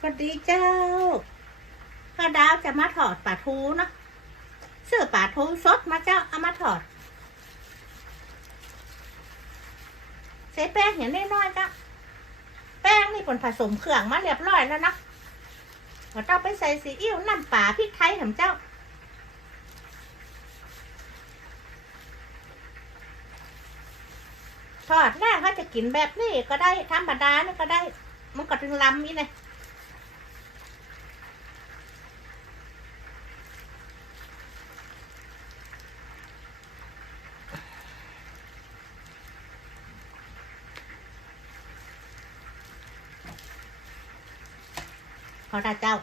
สวัสดีเจ้าป้าดาวจะมาถอดปลาทูเนาะซื้อปลาทูสดมาเจ้าเอามาถอดใช้แป้งอย่างน้อยๆจ้ะแป้งนี่ผลผสมเครื่องมาเรียบร้อยแล้วเนาะเราต้องไปใส่ซีอิ๊วน้ำปลาพริกไทยของเจ้า ทอดแรกเขาจะกินแบบนี้ก็ได้ธรรมดานี่ก็ได้ มันก็ถึงลำนี่เลย พอได้เจ้า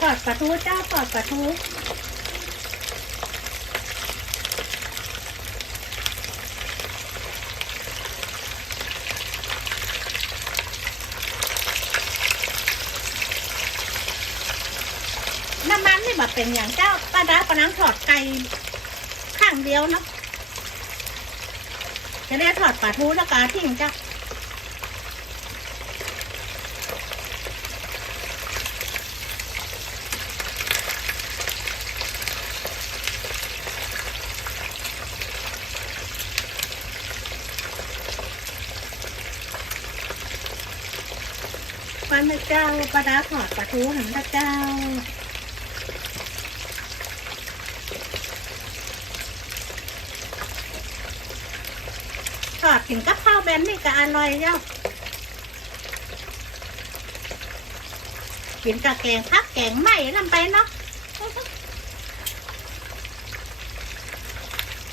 ปอดปลาทูเจ้าปอดปลาทูน้ำ มันนี่แบบเป็นอย่างเจ้าป้าดาปานังถอดไก่ข้างเดียวเนาะจะได้ถอดปลาทูแล้วก็ทิ้งเจ้าปันเจ้าปลาดาถอดปลาทูหันนะเจ้า อดกินกับข้าวแบบนี้ก็อร่อยเจ้ากินกับแกงพักแกงไหม้ลำไปเนาะ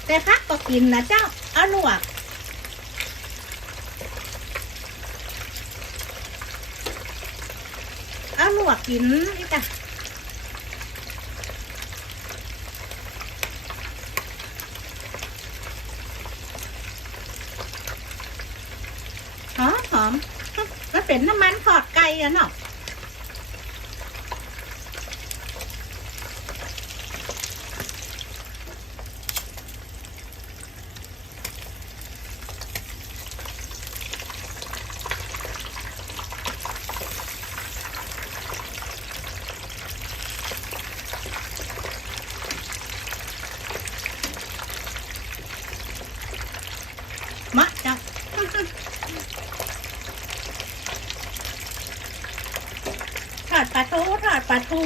แต่พักก็กินนะเจ้าเอาลวกเอาลวกกินนี่จ้ะหอมหอมมัน เป็นน้ำมันทอดไก่อะเนาะมะจ้ะทอด ปลาทูทอดปลาทู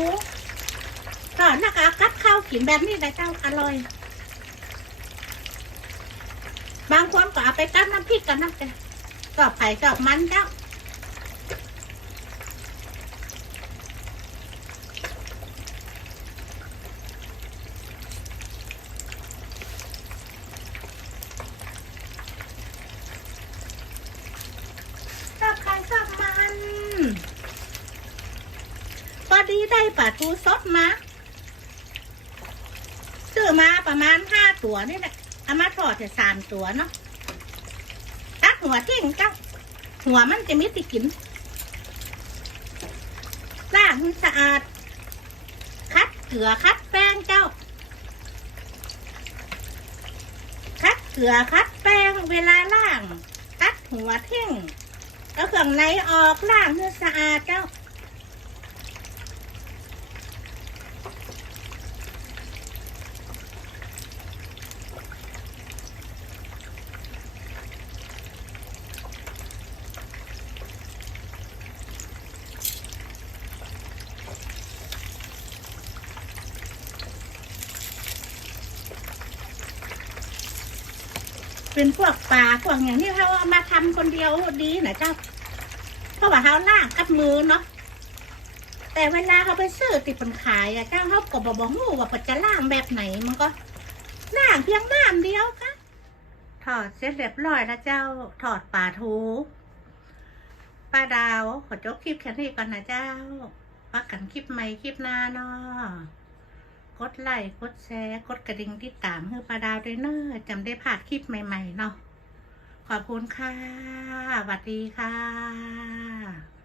ทอดนะคะกัดข้าวกินแบบนี้ได้เจ้าอร่อย บางคนก็เอาไปกั้นน้ำพริกกันน้ำแกงกอบไผ่กอบมันเจ้า ชอบใครชอบมันพอดี ได้ปลาทูสดมาซื้อมาประมาณห้าตัวนี่แหละเอามาทอดแต่สามตัวเนาะตัดหัวทิ้งเจ้าหัวมันจะไม่ติกินล้างให้สะอาด คัดเกลือคัดแป้งเจ้า คัดเกลือคัดแป้งเวลาล่าง ตัดหัวทิ้งแล้วเครื่องในออกล้างให้สะอาดเจ้า เป็นพวกปลาพวกอย่างที่เขาามาทำคนเดียวดีนะเจ้าเพราะว่าเขาล่ากับมือเนาะแต่เวลาเขาไปซื้อติดเป็นขายอะเจ้าเขาก็บอกบอกงูว่าเขาจะล่างแบบไหนมันก็ล่างเพียงน้ำเดียวค่ะถอดเสร็จเรียบร้อยแล้วเจ้าถอดปลาทูปลาดาวขอจบคลิปแค่นี้ก่อนนะเจ้าปักกันคลิปใหม่คลิปหน้าเนาะ กดไลค์กดแชร์ กดกระดิ่งติดตามเพื่อปลาดาวด้วยเนอะจำได้พลาดคลิปใหม่ ๆ เนาะขอบคุณค่ะสวัสดีค่ะ